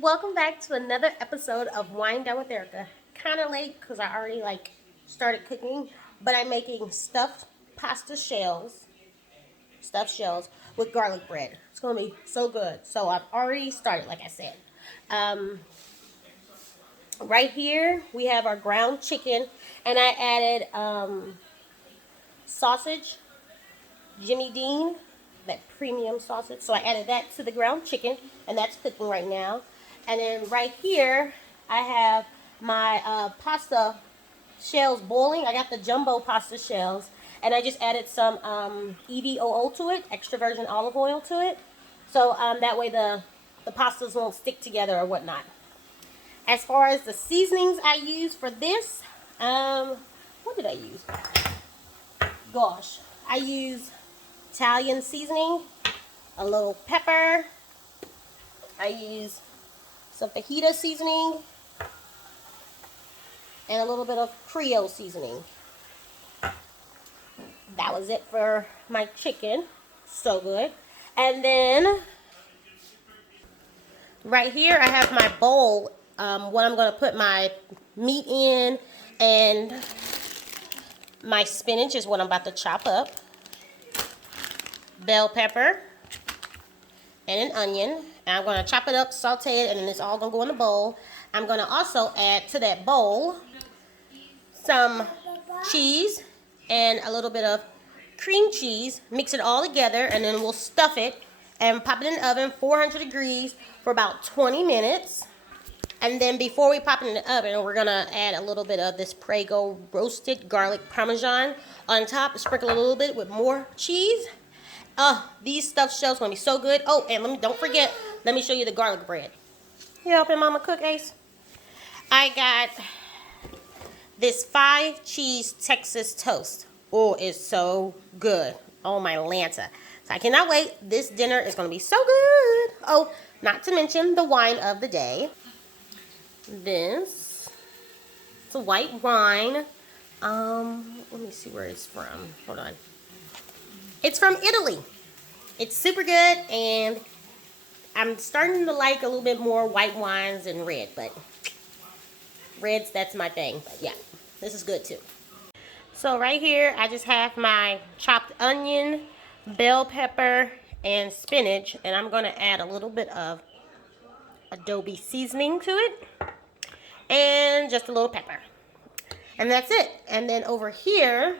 Welcome back to another episode of Wine Down with Erica. Kind of late because I already started cooking, but I'm making stuffed shells with garlic bread. It's gonna be so good. So I've already started, like I said. Um, right here we have our ground chicken, and I added sausage, Jimmy Dean, that premium sausage. So I added that to the ground chicken, and that's cooking right now. And then right here, I have my pasta shells boiling. I got the jumbo pasta shells, and I just added some EVOO to it, extra virgin olive oil to it. So that way the pastas won't stick together or whatnot. As far as the seasonings I use for this, what did I use? Gosh, I use Italian seasoning, a little pepper. I use some fajita seasoning and a little bit of Creole seasoning. That was it for my chicken. So good. And then right here I have my bowl, what I'm going to put my meat in, and my spinach is what I'm about to chop up. Bell pepper and an onion. And I'm going to chop it up, saute it, and then it's all going to go in the bowl. I'm going to also add to that bowl some cheese and a little bit of cream cheese. Mix it all together, and then we'll stuff it and pop it in the oven, 400 degrees, for about 20 minutes. And then before we pop it in the oven, we're going to add a little bit of this Prego roasted garlic parmesan on top. Sprinkle a little bit with more cheese. These stuffed shells are going to be so good. Oh, and don't forget, let me show you the garlic bread. You helping Mama cook, Ace? I got this 5-cheese Texas toast. Oh, it's so good. Oh, my Lanta. So I cannot wait. This dinner is going to be so good. Oh, not to mention the wine of the day. This is a white wine. Let me see where it's from. Hold on. It's from Italy. It's super good, and I'm starting to like a little bit more white wines than red, but reds, that's my thing. But yeah, this is good too. So right here, I just have my chopped onion, bell pepper, and spinach, and I'm going to add a little bit of adobe seasoning to it, and just a little pepper. And that's it. And then over here,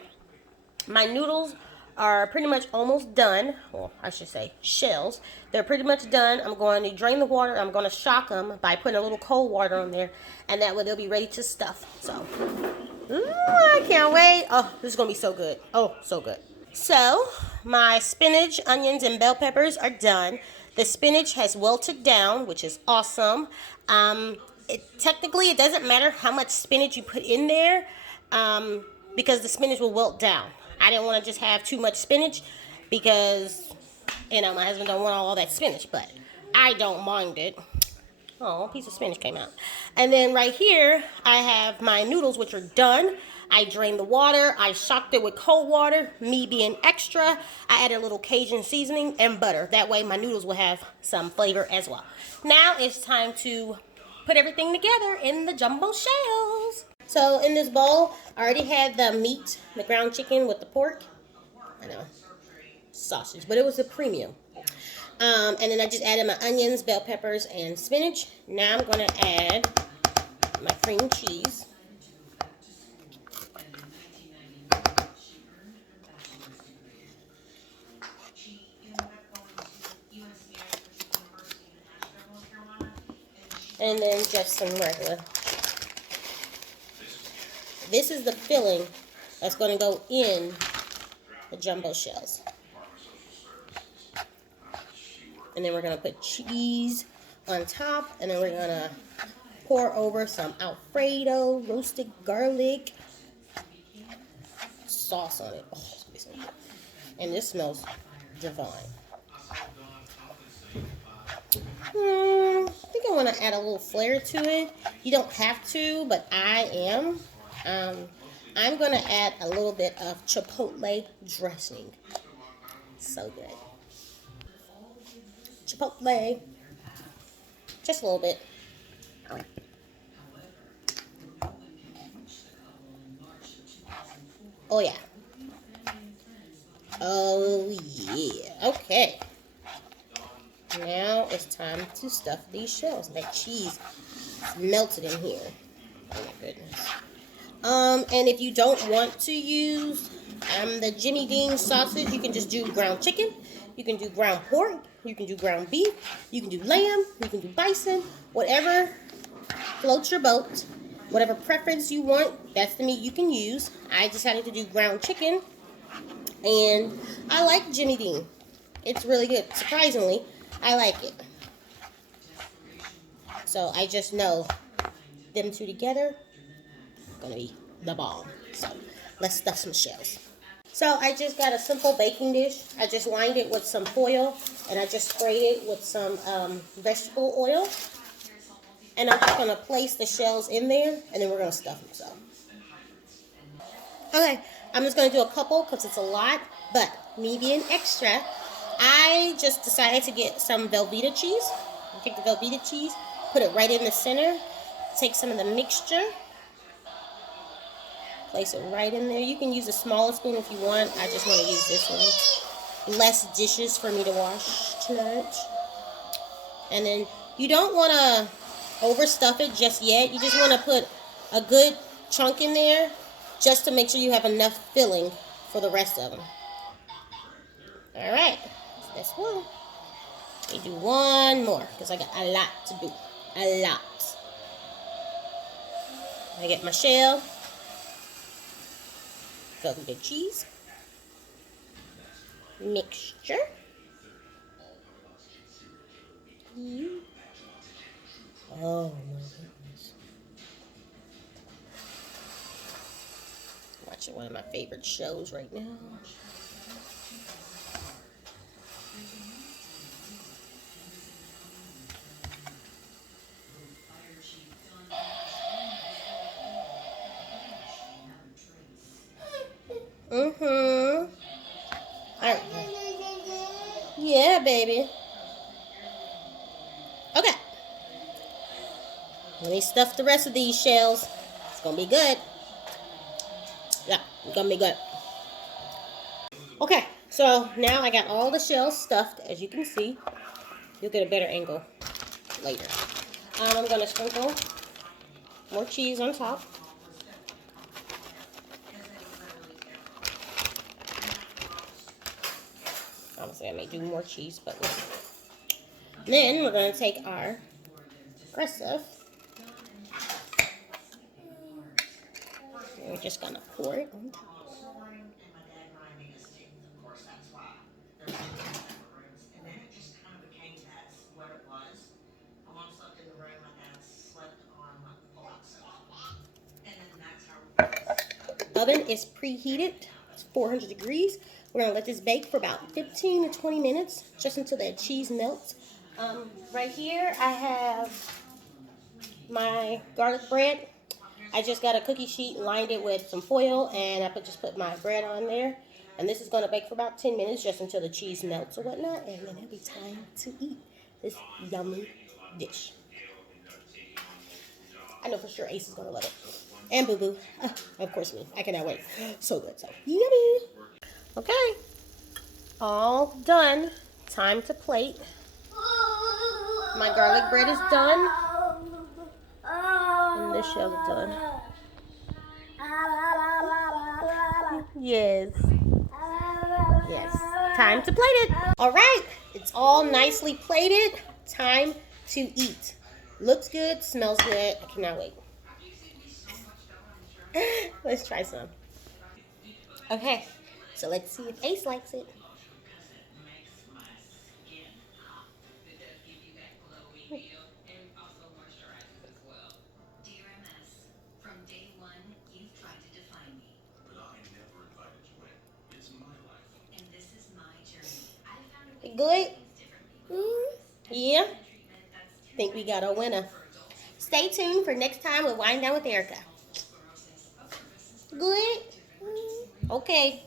my noodles are pretty much almost done. Well, I should say shells. They're pretty much done. I'm going to drain the water. I'm going to shock them by putting a little cold water on there, and that way they'll be ready to stuff. So, I can't wait. Oh, this is going to be so good. Oh, so good. So, my spinach, onions, and bell peppers are done. The spinach has wilted down, which is awesome. Technically, it doesn't matter how much spinach you put in there, because the spinach will wilt down. I didn't want to just have too much spinach because, my husband don't want all that spinach, but I don't mind it. Oh, a piece of spinach came out. And then right here, I have my noodles, which are done. I drained the water. I shocked it with cold water. Me being extra, I added a little Cajun seasoning and butter. That way my noodles will have some flavor as well. Now it's time to put everything together in the jumbo shells. So in this bowl, I already had the meat, the ground chicken with the pork. I know, sausage, but it was a premium. And then I just added my onions, bell peppers, and spinach. Now I'm going to add my cream cheese. And then just some regular. This is the filling that's going to go in the jumbo shells. And then we're going to put cheese on top. And then we're going to pour over some alfredo, roasted garlic, sauce on it. Oh, it's going to be so good. And this smells divine. I think I want to add a little flair to it. You don't have to, but I am. I'm going to add a little bit of chipotle dressing. So good. Chipotle. Just a little bit. Oh yeah. Oh yeah. Okay. Now it's time to stuff these shells. That cheese melted in here. Oh my goodness. And if you don't want to use the Jimmy Dean sausage, you can just do ground chicken. You can do ground pork. You can do ground beef. You can do lamb. You can do bison. Whatever floats your boat. Whatever preference you want, that's the meat you can use. I decided to do ground chicken. And I like Jimmy Dean. It's really good. Surprisingly, I like it. So I just know them two together gonna be the bomb. So let's stuff some shells. So I just got a simple baking dish. I just lined it with some foil and I just sprayed it with some vegetable oil. And I'm just gonna place the shells in there and then we're gonna stuff them. So okay, I'm just gonna do a couple because it's a lot, but me being extra, I just decided to get some Velveeta cheese. Take the Velveeta cheese, put it right in the center, take some of the mixture, place it right in there. You can use a smaller spoon if you want. I just want to use this one. Less dishes for me to wash tonight. And then you don't want to overstuff it just yet. You just want to put a good chunk in there just to make sure you have enough filling for the rest of them. All right, that's one. Let me do one more because I got a lot to do. A lot. I get my shell. Velveeta cheese. Mixture. Oh my goodness. Watching one of my favorite shows right now. Mm-hmm. Alright. Yeah, baby. Okay. Let me stuff the rest of these shells. It's gonna be good. Yeah, it's gonna be good. Okay, so now I got all the shells stuffed, as you can see. You'll get a better angle later. I'm gonna sprinkle more cheese on top. Honestly, I may do more cheese, but then we're gonna take our aggressive. We're just gonna pour it on top. Oven is preheated. It's 400 degrees. We're gonna let this bake for about 15 to 20 minutes, just until that cheese melts. Right here, I have my garlic bread. I just got a cookie sheet, lined it with some foil, and I just put my bread on there. And this is gonna bake for about 10 minutes, just until the cheese melts or whatnot, and then it'll be time to eat this yummy dish. I know for sure Ace is gonna love it. And Boo Boo. Of course me. I cannot wait. So good. So yummy. Okay. All done. Time to plate. My garlic bread is done. And this shell is done. Yes. Yes. Time to plate it. Alright. It's all nicely plated. Time to eat. Looks good. Smells good. I cannot wait. Let's try some. Okay, so let's see if Ace likes it. Good? Yeah? Think we got a winner. Stay tuned for next time with Wind Down with Erica. Good? Okay.